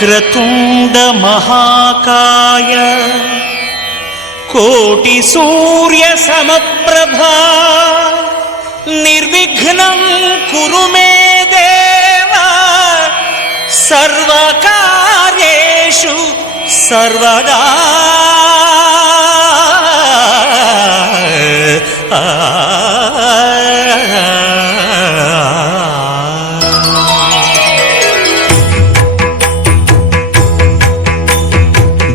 వక్రతుండ మహాకాయ కోటి సూర్య సమప్రభా నిర్విఘ్నం కురు మే దేవ సర్వకార్యేషు సర్వదా.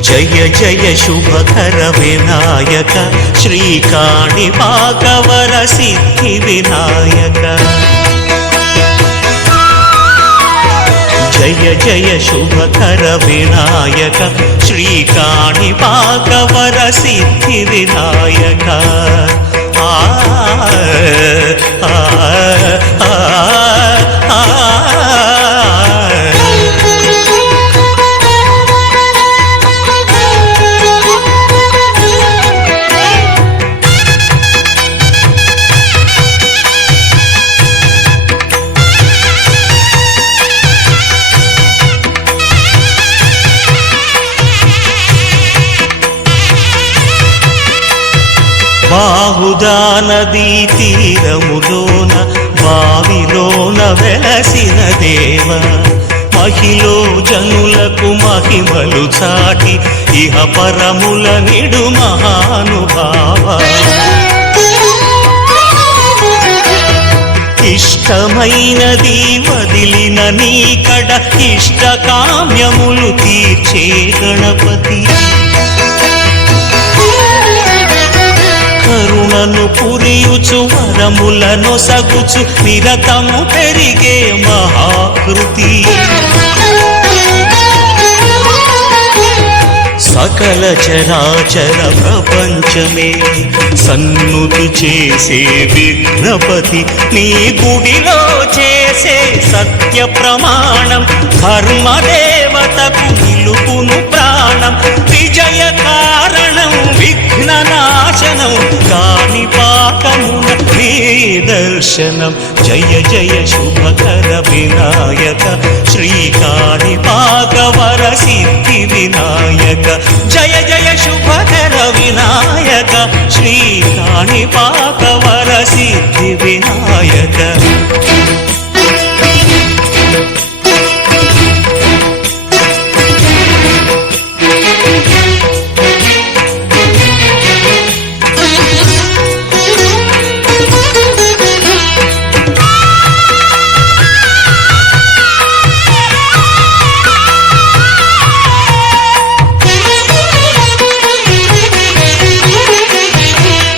జయ జయ శుభకర వినాయక శ్రీకాణిపాకవర సిద్ధి వినాయక. జయ జయ శుభకర వినాయక శ్రీకాణిపాకవర సిద్ధి వినాయక. ఆ ఆ ఆ ఆ బాహుదా నదీ తీరములోన బావిలోన వెలసిన దేవ మహిలో జనులకు మహిమలు చాటి ఇహ పరముల నిడు మహానుభావ. ఇష్టమైనది వదిలిన నీకడ ఇష్ట కామ్యములు తీర్చే గణపతి. కరుణను పురియుచు వరములను సగుచు నిరతము పెరిగే మహాకృతి. సకల చరాచర ప్రపంచమే సన్నుతి చేసే విఘ్నపతి. నీ గుడిలో చేసే సత్య ప్రమాణం ధర్మదేవతకు నిలుపును ప్రాణం. విజయ కారణం విఘ్న నాశనం కాణిపాకమున నీ దర్శనం. జయ జయ శుభకర వినాయక శ్రీకాణిపాకవర సిద్ధి వినాయక. జయ జయ శుభకర వినాయక శ్రీకాణిపాకవర సిద్ధి వినాయక.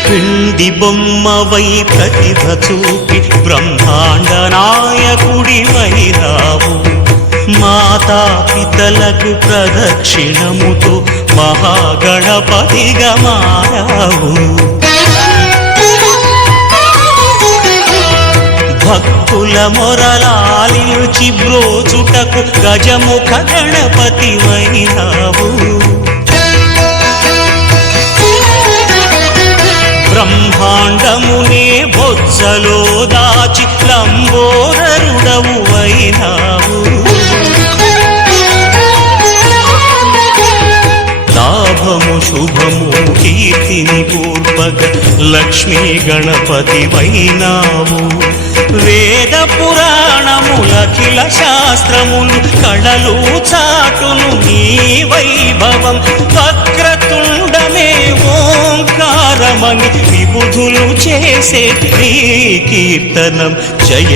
పిండి బొమ్మవై ప్రతిభ చూపి బ్రహ్మాండ నాయకుడి వైరావు. మాతా పితలకు ప్రదక్షిణముతో మహాగణపతిగా మారావు. భక్తుల మొరలాలిచి బ్రోచుటకు గజముఖ గణపతి వైరావు. బ్రహ్మాండమునే బొజ్జలో దాచి లంబోదరుడవు అయినావు. లాభము శుభము కీర్తిని పూర్వక లక్ష్మీ గణపతి వైనావు. వేద పురాణములఖిల శాస్త్రములు కళలు చాటును నీ వైభవం. వక్రతుండమే ఓంకారమని విబుధులు చేసే నీ కీర్తనం. జయ